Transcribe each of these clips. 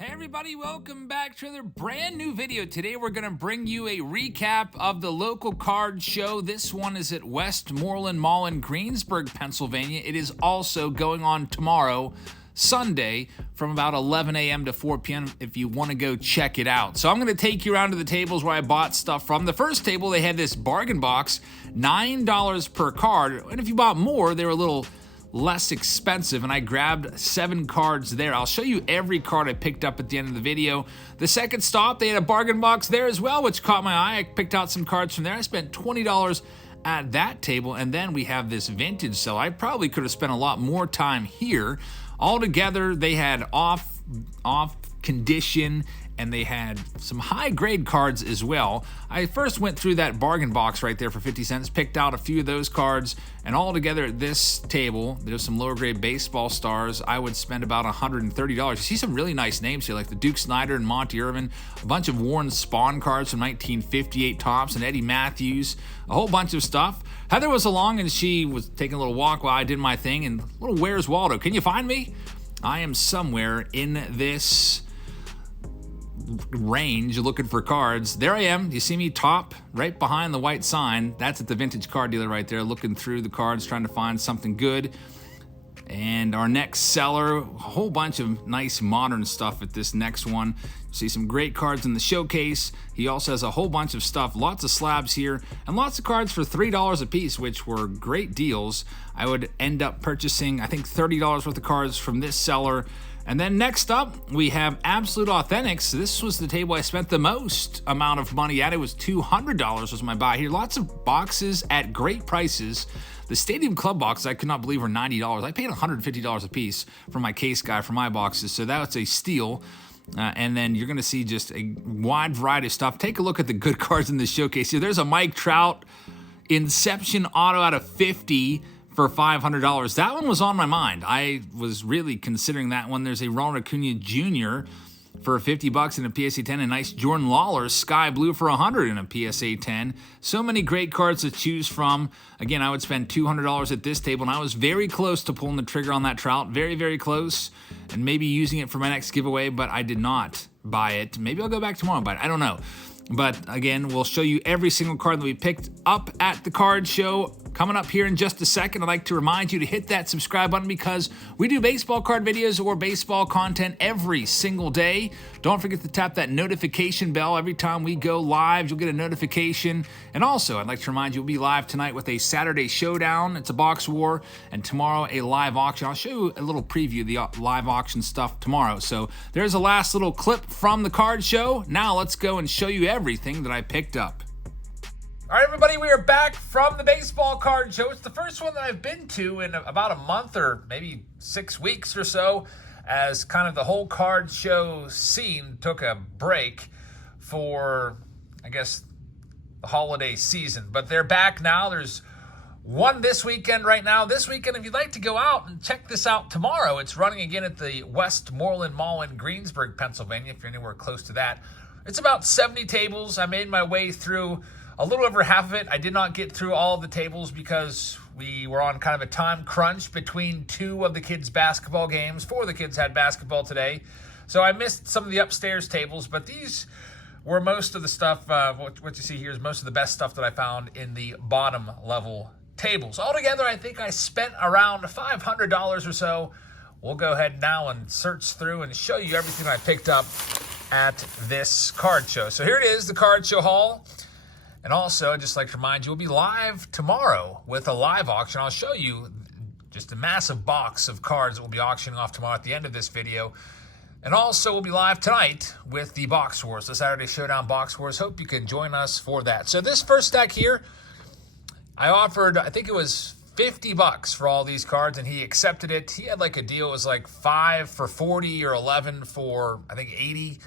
Hey everybody, welcome back to another brand new video. Today we're going to bring you a recap of the local card show. This one is at Westmoreland Mall in Greensburg, Pennsylvania. It is also going on tomorrow, Sunday, from about 11 a.m. to 4 p.m. if you want to go check it out. So I'm going to take you around to the tables where I bought stuff from. The first table, they had this bargain box, $9 per card. And if you bought more, they were a little less expensive, and I grabbed 7 cards there. I'll show you every card I picked up at the end of the video. The second stop, they had a bargain box there as well, which caught my eye. I picked out some cards from there. I spent $20 at that table, and then we have this vintage sale. I probably could have spent a lot more time here. Altogether, they had off condition, and they had some high-grade cards as well. I first went through that bargain box right there for 50 cents, picked out a few of those cards, and all together at this table, there's some lower-grade baseball stars. I would spend about $130. You see some really nice names here, like the Duke Snider and Monty Irvin, a bunch of Warren Spahn cards from 1958 Topps, and Eddie Matthews, a whole bunch of stuff. Heather was along, and she was taking a little walk while I did my thing, and little Where's Waldo? Can you find me? I am somewhere in this range looking for cards. There I am. You see me top right behind the white sign. That's at the vintage card dealer right there, looking through the cards, trying to find something good. And our next seller, a whole bunch of nice modern stuff at this next one. See some great cards in the showcase. He also has a whole bunch of stuff, lots of slabs here, and lots of cards for $3 a piece, which were great deals. I would end up purchasing, I think, $30 worth of cards from this seller. And then next up, we have Absolute Authentics. This was the table I spent the most amount of money at. It was $200 was my buy here. Lots of boxes at great prices. The Stadium Club boxes, I could not believe, were $90. I paid $150 a piece for my case guy for my boxes, so that's a steal. And then you're going to see just a wide variety of stuff. Take a look at the good cards in this showcase here. There's a Mike Trout Inception Auto out of 50 for $500. That one was on my mind. I was really considering that one. There's a Ronald Acuna Jr. for $50 in a PSA 10. A nice Jordan Lawler Sky Blue for $100 in a PSA 10. So many great cards to choose from. Again, I would spend $200 at this table, and I was very close to pulling the trigger on that Trout. Very, very close, and maybe using it for my next giveaway, but I did not buy it. Maybe I'll go back tomorrow and buy it. I don't know. But again, we'll show you every single card that we picked up at the card show coming up here in just a second. I'd like to remind you to hit that subscribe button because we do baseball card videos or baseball content every single day. Don't forget to tap that notification bell. Every time we go live, you'll get a notification. And also, I'd like to remind you, we'll be live tonight with a Saturday showdown. It's a box war. And tomorrow, a live auction. I'll show you a little preview of the live auction stuff tomorrow. So there's a last little clip from the card show. Now let's go and show you everything that I picked up. All right, everybody, we are back from the baseball card show. It's the first one that I've been to in about a month or maybe 6 weeks or so, as kind of the whole card show scene took a break for, I guess, the holiday season. But they're back now. There's one this weekend right now. This weekend, if you'd like to go out and check this out tomorrow, it's running again at the Westmoreland Mall in Greensburg, Pennsylvania, if you're anywhere close to that. It's about 70 tables. I made my way through a little over half of it. I did not get through all of the tables because we were on kind of a time crunch between 2 of the kids' basketball games. 4 of the kids had basketball today. So I missed some of the upstairs tables, but these were most of the stuff. What you see here is most of the best stuff that I found in the bottom level tables. Altogether, I think I spent around $500 or so. We'll go ahead now and search through and show you everything I picked up at this card show. So here it is, the card show hall. And also, I'd just like to remind you, we'll be live tomorrow with a live auction. I'll show you just a massive box of cards that we'll be auctioning off tomorrow at the end of this video. And also, we'll be live tonight with the Box Wars, the Saturday Showdown Box Wars. Hope you can join us for that. So this first stack here, I offered, I think it was $50 for all these cards, and he accepted it. He had like a deal. It was like 5 for 40 or 11 for, I think, 80.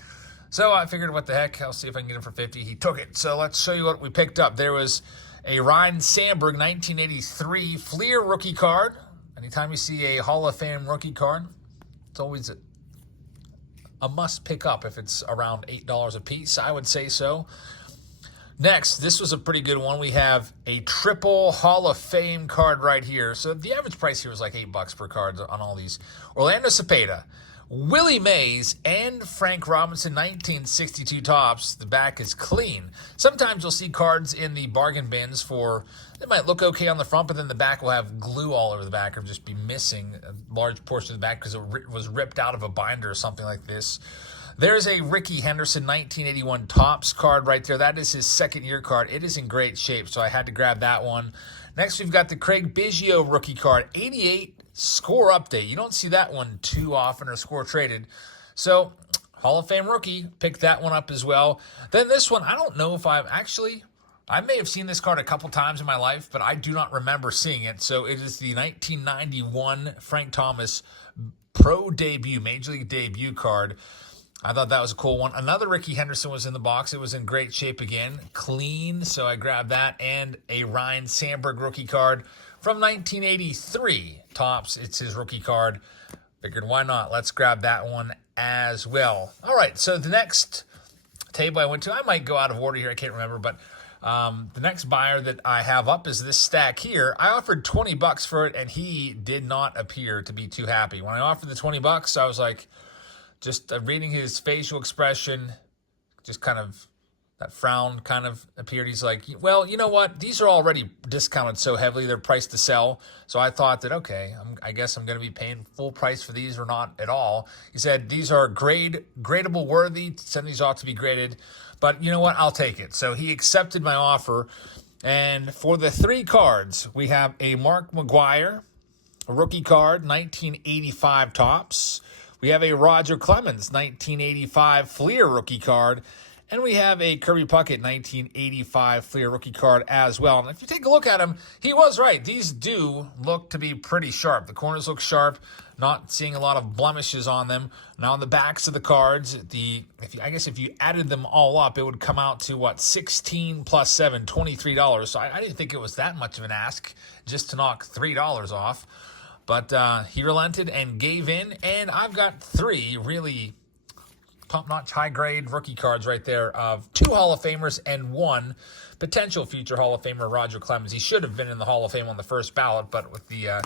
So I figured, what the heck, I'll see if I can get him for 50. He took it. So let's show you what we picked up. There was a Ryan Sandberg 1983 Fleer rookie card. Anytime you see a Hall of Fame rookie card, it's always a must pick up if it's around $8 a piece. I would say so. Next, this was a pretty good one. We have a triple Hall of Fame card right here. So the average price here was like $8 per card on all these. Orlando Cepeda Willie Mays and Frank Robinson 1962 tops. The back is clean. Sometimes you'll see cards in the bargain bins for, they might look okay on the front, but then the back will have glue all over the back or just be missing a large portion of the back because it was ripped out of a binder or something like this. There's a Ricky Henderson 1981 tops card right there. That is his second-year card. It is in great shape, so I had to grab that one. Next, we've got the Craig Biggio rookie card, 88 score update. You don't see that one too often, or score traded. So, Hall of Fame rookie, picked that one up as well. Then this one, I don't know if I may have seen this card a couple times in my life, but I do not remember seeing it. So it is the 1991 Frank Thomas Pro Debut, Major League Debut card. I thought that was a cool one. Another Ricky Henderson was in the box. It was in great shape again. Clean, so I grabbed that. And a Ryan Sandberg rookie card from 1983. Tops, it's his rookie card. Figured, why not? Let's grab that one as well. All right, so the next table I went to, I might go out of order here. I can't remember, but the next buyer that I have up is this stack here. I offered $20 for it, and he did not appear to be too happy. When I offered the $20, I was like, just reading his facial expression, just kind of, that frown kind of appeared. He's like, well, you know what? These are already discounted so heavily, they're priced to sell. So I thought that, okay, I guess I'm going to be paying full price for these or not at all. He said, these are gradable worthy, send these off to be graded. But you know what? I'll take it. So he accepted my offer. And for the three cards, we have a Mark McGwire, a rookie card, 1985 tops. We have a Roger Clemens 1985 Fleer rookie card, and we have a Kirby Puckett 1985 Fleer rookie card as well. And if you take a look at them, he was right. These do look to be pretty sharp. The corners look sharp, not seeing a lot of blemishes on them. Now on the backs of the cards, if you added them all up, it would come out to what, 16 plus 7, $23. So I didn't think it was that much of an ask just to knock $3 off. But he relented and gave in, and I've got three really top-notch, high-grade rookie cards right there of two Hall of Famers and one potential future Hall of Famer, Roger Clemens. He should have been in the Hall of Fame on the first ballot, but with the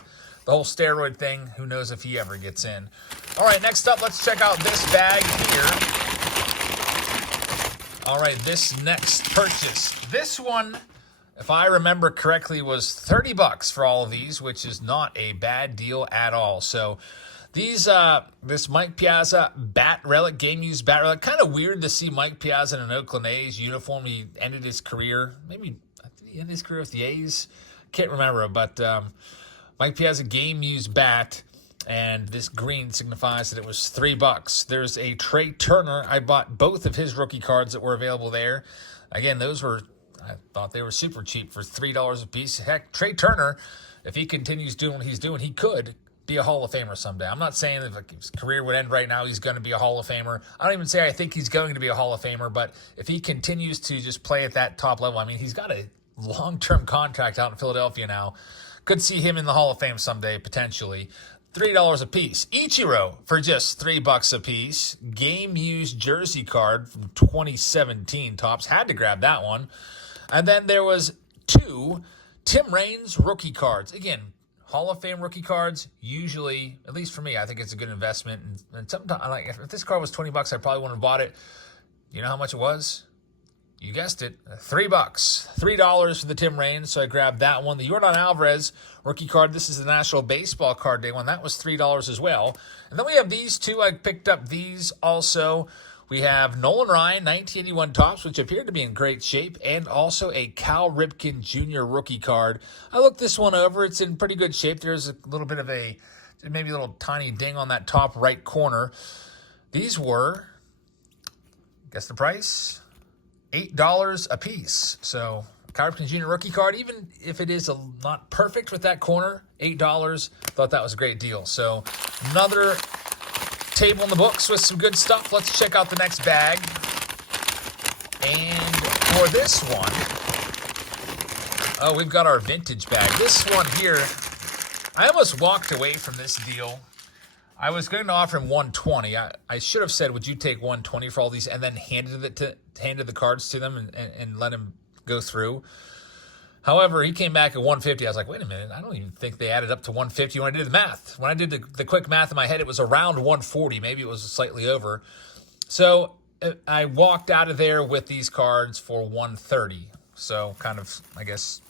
whole steroid thing, who knows if he ever gets in. All right, next up, let's check out this bag here. All right, this next purchase. This one, if I remember correctly, was $30 for all of these, which is not a bad deal at all. So these, this Mike Piazza bat relic, game-used bat relic, kind of weird to see Mike Piazza in an Oakland A's uniform. He ended his career, maybe he ended his career with the A's. Can't remember, but Mike Piazza game-used bat, and this green signifies that it was $3. There's a Trey Turner. I bought both of his rookie cards that were available there. Again, those were, I thought they were super cheap for $3 a piece. Heck, Trey Turner, if he continues doing what he's doing, he could be a Hall of Famer someday. I'm not saying that if his career would end right now, he's going to be a Hall of Famer. I don't even say I think he's going to be a Hall of Famer, but if he continues to just play at that top level, I mean, he's got a long-term contract out in Philadelphia now. Could see him in the Hall of Fame someday, potentially. $3 a piece. Ichiro for just $3 a piece. Game-used jersey card from 2017 tops. Had to grab that one. And then there was two Tim Raines rookie cards. Again, Hall of Fame rookie cards, usually, at least for me, I think it's a good investment. And sometimes, like, if this card was $20, I probably wouldn't have bought it. You know how much it was? You guessed it, $3. $3 for the Tim Raines, so I grabbed that one. The Yordan Alvarez rookie card, this is the National Baseball Card Day one. That was $3 as well. And then we have these two. I picked up these also. We have Nolan Ryan, 1981 tops, which appeared to be in great shape, and also a Cal Ripken Jr. rookie card. I looked this one over. It's in pretty good shape. There's a little bit of maybe a little tiny ding on that top right corner. These were, guess the price? $8 a piece. So, Cal Ripken Jr. rookie card, even if it is not perfect with that corner, $8, thought that was a great deal. So, another table in the books with some good stuff. Let's check out the next bag. And for this one, we've got our vintage bag. This one here, I almost walked away from this deal. I was going to offer him $120. I should have said, would you take $120 for all these, and then handed the cards to them and let him go through. However, he came back at 150. I was like, wait a minute, I don't even think they added up to 150 when I did the math. When I did the quick math in my head, it was around 140. Maybe it was slightly over. So I walked out of there with these cards for 130. So kind of, I guess,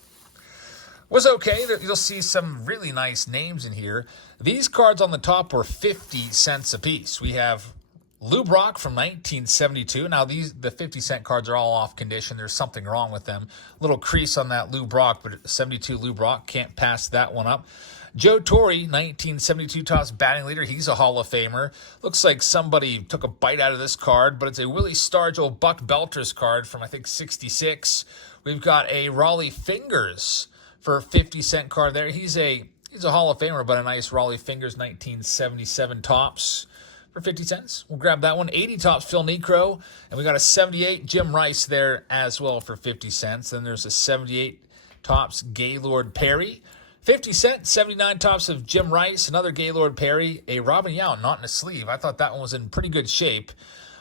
was okay. You'll see some really nice names in here. These cards on the top were 50 cents a piece. We have Lou Brock from 1972. Now, the 50-cent cards are all off condition. There's something wrong with them. Little crease on that Lou Brock, but 72 Lou Brock, can't pass that one up. Joe Torre, 1972 Topps batting leader. He's a Hall of Famer. Looks like somebody took a bite out of this card, but it's a Willie Stargell Buck Belters card from, I think, 66. We've got a Raleigh Fingers for a 50-cent card there. He's a Hall of Famer, but a nice Raleigh Fingers 1977 Topps for 50 cents. We'll grab that one. 80 Topps Phil Necro, and we got a 78 Jim Rice there as well for 50 cents. Then there's a 78 Topps Gaylord Perry. 50 cents, 79 Topps of Jim Rice, another Gaylord Perry, a Robin Yount, not in a sleeve. I thought that one was in pretty good shape.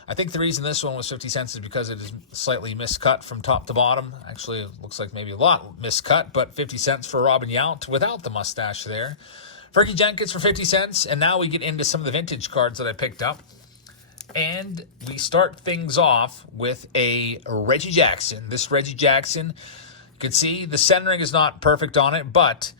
I think the reason this one was 50 cents is because it is slightly miscut from top to bottom. Actually, it looks like maybe a lot miscut, but 50 cents for Robin Yount without the mustache there. Fergie Jenkins for 50 cents, and now we get into some of the vintage cards that I picked up. And we start things off with a Reggie Jackson. This Reggie Jackson, you can see the centering is not perfect on it, but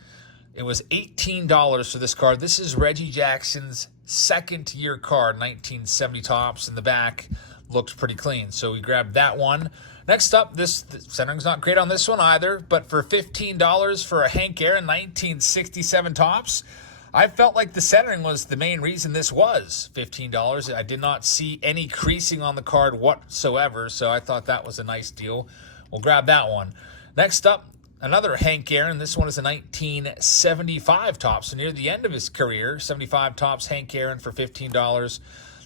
it was $18 for this card. This is Reggie Jackson's second-year card, 1970 Topps. In the back, looked pretty clean, so we grabbed that one. Next up, the centering's not great on this one either, but for $15 for a Hank Aaron 1967 Topps, I felt like the centering was the main reason this was $15. I did not see any creasing on the card whatsoever, so I thought that was a nice deal. We'll grab that one. Next up, another Hank Aaron. This one is a 1975 Topps, so near the end of his career. 75 Topps Hank Aaron for $15.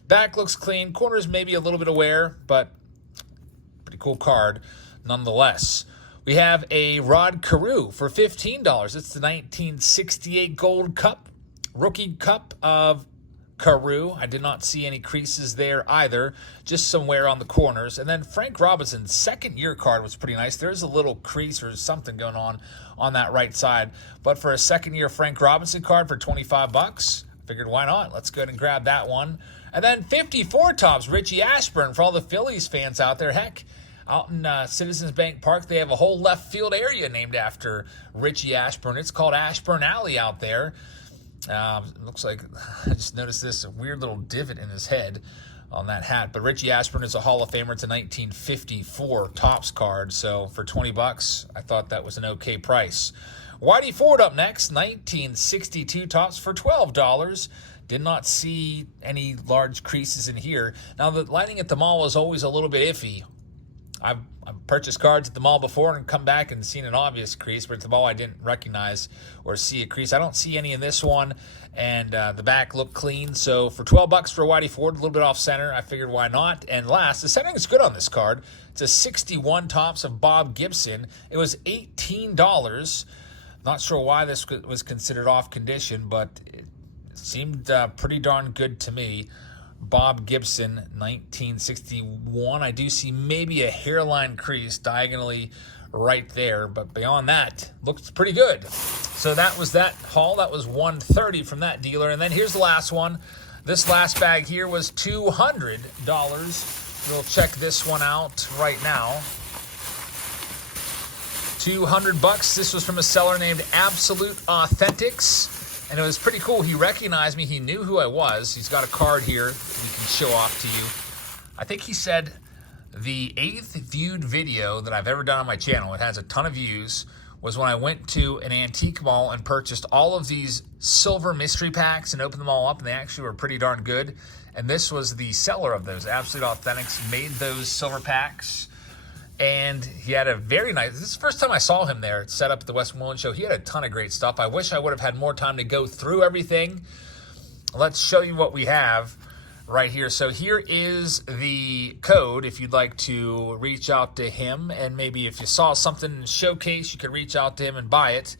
Back looks clean. Corners maybe a little bit of wear, but pretty cool card nonetheless. We have a Rod Carew for $15. It's the 1968 Gold Cup, Rookie Cup of Carew. I did not see any creases there either, just some wear on the corners. And then Frank Robinson's second-year card was pretty nice. There's a little crease or something going on that right side. But for a second-year Frank Robinson card for $25, I figured why not? Let's go ahead and grab that one. And then 54 Topps Richie Ashburn for all the Phillies fans out there. Heck, out in Citizens Bank Park, they have a whole left field area named after Richie Ashburn. It's called Ashburn Alley out there. Looks like, I just noticed this weird little divot in his head on that hat. But Richie Ashburn is a Hall of Famer. It's a 1954 Topps card. So for $20, I thought that was an okay price. Whitey Ford up next, 1962 Topps for $12. Did not see any large creases in here. Now, the lighting at the mall is always a little bit iffy. I've purchased cards at the mall before and come back and seen an obvious crease, but at the mall I didn't recognize or see a crease. I don't see any in this one, and the back looked clean. So for $12 for Whitey Ford, a little bit off center, I figured why not. And last, the centering is good on this card. It's a 61 Topps of Bob Gibson. It was $18. Not sure why this was considered off condition, but it seemed pretty darn good to me. Bob Gibson, 1961. I do see maybe a hairline crease diagonally right there, but beyond that, looks pretty good. So that was that haul. That was $130 from that dealer. And then here's the last one. This last bag here was $200. We'll check this one out right now. $200. This was from a seller named Absolute Authentics. And it was pretty cool. He recognized me. He knew who I was. He's got a card here we can show off to you. I think he said the 8th viewed video that I've ever done on my channel, it has a ton of views, was when I went to an antique mall and purchased all of these silver mystery packs and opened them all up, and they actually were pretty darn good. And this was the seller of those. Absolute Authentics made those silver packs. And he had a very nice, this is the first time I saw him there, set up at the Westmoreland show. He had a ton of great stuff. I wish I would have had more time to go through everything. Let's show you what we have right here. So here is the code if you'd like to reach out to him. And maybe if you saw something in the showcase, you could reach out to him and buy it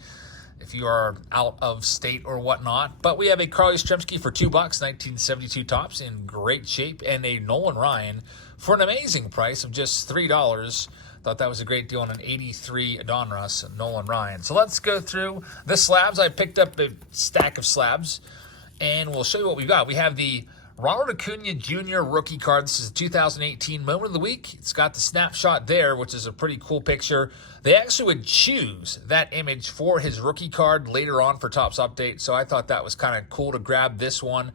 if you are out of state or whatnot. But we have a Carly Yastrzemski for $2, 1972 Topps, in great shape, and a Nolan Ryan for an amazing price of just $3. Thought that was a great deal on an 83 Donruss Nolan Ryan. So let's go through the slabs. I picked up a stack of slabs, and we'll show you what we've got. We have the Ronald Acuna Jr. rookie card. This is a 2018 Moment of the Week. It's got the snapshot there, which is a pretty cool picture. They actually would choose that image for his rookie card later on for Topps Update, so I thought that was kind of cool to grab this one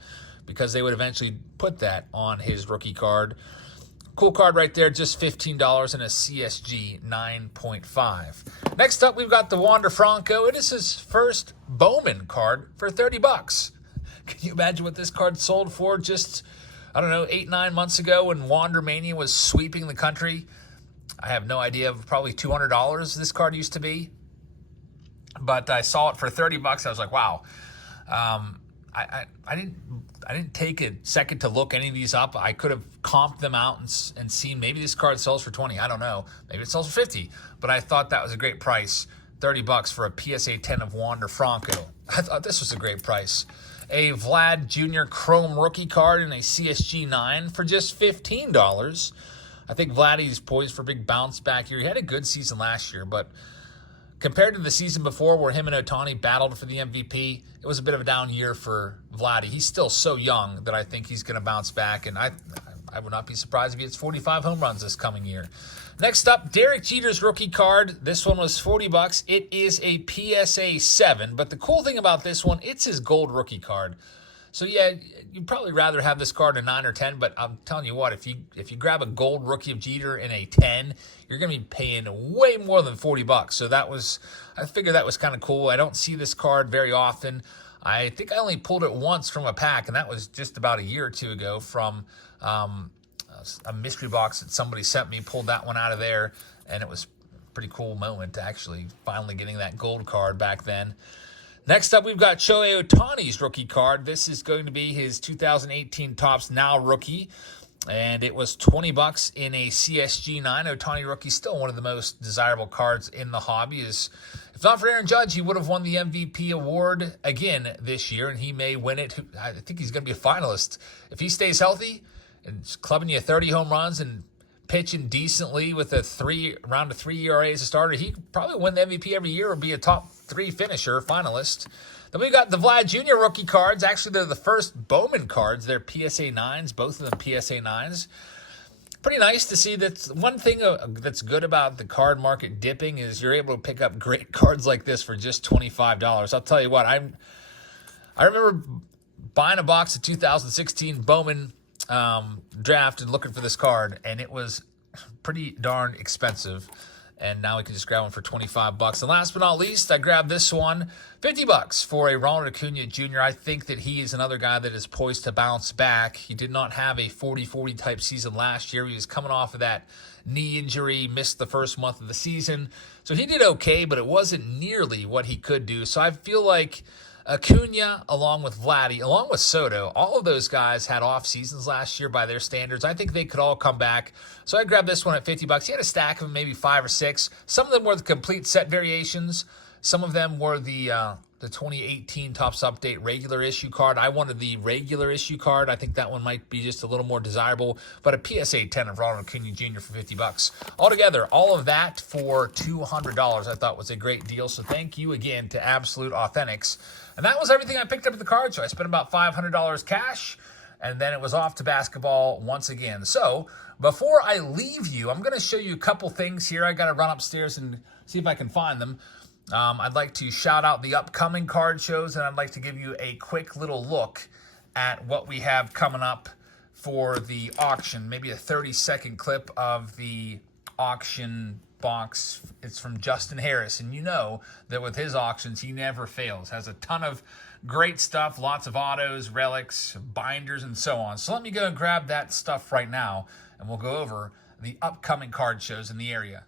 because they would eventually put that on his rookie card. Cool card right there, just $15 and a CSG 9.5. Next up, we've got the Wander Franco. It is his first Bowman card for $30. Can you imagine what this card sold for just, I don't know, 8-9 months ago when Wander Mania was sweeping the country? I have no idea, probably $200 this card used to be. But I saw it for $30. I was like, wow. I didn't take a second to look any of these up. I could have comped them out and seen maybe this card sells for 20. I don't know. Maybe it sells for 50. But I thought that was a great price. $30 for a PSA 10 of Wander Franco. I thought this was a great price. A Vlad Jr. Chrome rookie card and a CSG 9 for just $15. I think Vladdy's poised for a big bounce back here. He had a good season last year, but compared to the season before where him and Ohtani battled for the MVP, it was a bit of a down year for Vladdy. He's still so young that I think he's going to bounce back, and I would not be surprised if he hits 45 home runs this coming year. Next up, Derek Jeter's rookie card. This one was $40. It is a PSA 7, but the cool thing about this one, it's his gold rookie card. So yeah, you'd probably rather have this card in 9 or 10, but I'm telling you what, if you grab a gold rookie of Jeter in a 10, you're going to be paying way more than $40. So I figured that was kind of cool. I don't see this card very often. I think I only pulled it once from a pack, and that was just about a year or two ago from a mystery box that somebody sent me. Pulled that one out of there, and it was a pretty cool moment, actually, finally getting that gold card back then. Next up, we've got Shohei Ohtani's rookie card. This is going to be his 2018 Topps Now rookie, and it was $20 in a CSG 9. Ohtani rookie, still one of the most desirable cards in the hobby. If not for Aaron Judge, he would have won the MVP award again this year, and he may win it. I think he's going to be a finalist. If he stays healthy and clubbing you 30 home runs and pitching decently with around a 3 ERA as a starter, he could probably win the MVP every year or be a top 3 finisher, finalist. Then we got the Vlad Jr. rookie cards. Actually, they're the first Bowman cards. They're PSA 9s, both of them PSA 9s. Pretty nice to see that. One thing that's good about the card market dipping is you're able to pick up great cards like this for just $25. I'll tell you what, I remember buying a box of 2016 Bowman draft and looking for this card, and it was pretty darn expensive. And now we can just grab one for $25. And last but not least, I grabbed this one, $50 for a Ronald Acuna Jr. I think that he is another guy that is poised to bounce back. He did not have a 40-40 type season last year. He was coming off of that knee injury, missed the first month of the season. So he did okay, but it wasn't nearly what he could do. So I feel like Acuna, along with Vladdy, along with Soto, all of those guys had off seasons last year by their standards. I think they could all come back. So I grabbed this one at $50. He had a stack of them, maybe 5 or 6. Some of them were the complete set variations. Some of them were the 2018 Topps Update regular issue card. I wanted the regular issue card. I think that one might be just a little more desirable. But a PSA 10 of Ronald Acuna Jr. for $50. Altogether, all of that for $200 I thought was a great deal. So thank you again to Absolute Authentics. And that was everything I picked up at the card show. I spent about $500 cash, and then it was off to basketball once again. So before I leave you, I'm going to show you a couple things here. I got to run upstairs and see if I can find them. I'd like to shout out the upcoming card shows, and I'd like to give you a quick little look at what we have coming up for the auction. Maybe a 30-second clip of the auction box. It's from Justin Harris, and you know that with his auctions, he never fails. Has a ton of great stuff, lots of autos, relics, binders, and so on. So let me go and grab that stuff right now, and we'll go over the upcoming card shows in the area.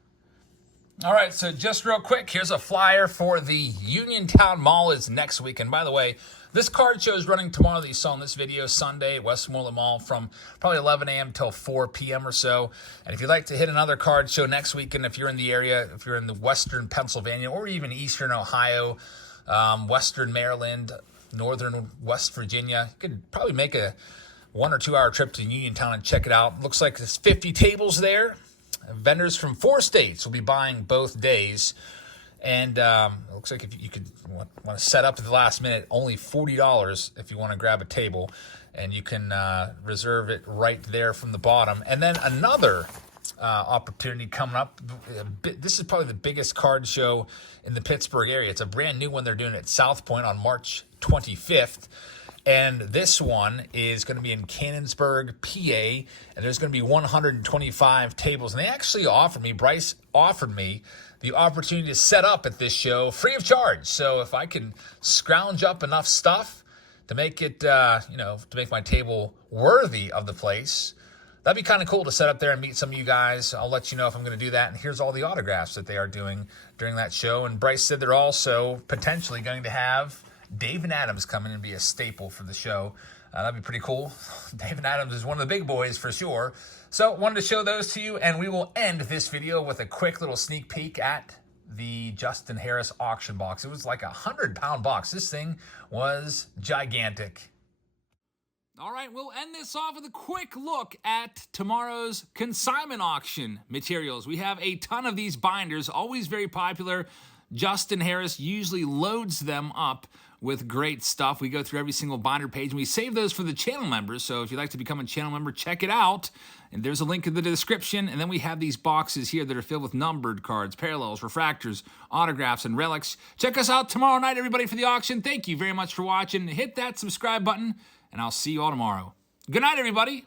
All right, so just real quick, here's a flyer for the Uniontown Mall is next week. And by the way, this card show is running tomorrow that you saw in this video, Sunday, Westmoreland Mall from probably 11 a.m. till 4 p.m. or so. And if you'd like to hit another card show next weekend, if you're in the area, if you're in the western Pennsylvania or even eastern Ohio, western Maryland, northern West Virginia, you could probably make a 1 or 2 hour trip to Uniontown and check it out. Looks like there's 50 tables there. Vendors from 4 states will be buying both days. And it looks like if you could want to set up at the last minute, only $40 if you want to grab a table. And you can reserve it right there from the bottom. And then another opportunity coming up. This is probably the biggest card show in the Pittsburgh area. It's a brand new one they're doing at South Point on March 25th. And this one is going to be in Canonsburg, PA, and there's going to be 125 tables. And they actually Bryce offered me the opportunity to set up at this show free of charge. So if I can scrounge up enough stuff to make it, to make my table worthy of the place, that'd be kind of cool to set up there and meet some of you guys. I'll let you know if I'm going to do that. And here's all the autographs that they are doing during that show. And Bryce said they're also potentially going to have David Adams come in and be a staple for the show. That'd be pretty cool. David Adams is one of the big boys for sure. So wanted to show those to you, and we will end this video with a quick little sneak peek at the Justin Harris auction box. It was like a 100-pound box. This thing was gigantic. All right, we'll end this off with a quick look at tomorrow's consignment auction materials. We have a ton of these binders, always very popular. Justin Harris usually loads them up with great stuff. We go through every single binder page, and we save those for the channel members. So if you'd like to become a channel member, check it out. And there's a link in the description. And then we have these boxes here that are filled with numbered cards, parallels, refractors, autographs, and relics. Check us out tomorrow night, everybody, for the auction. Thank you very much for watching. Hit that subscribe button, and I'll see you all tomorrow. Good night, everybody.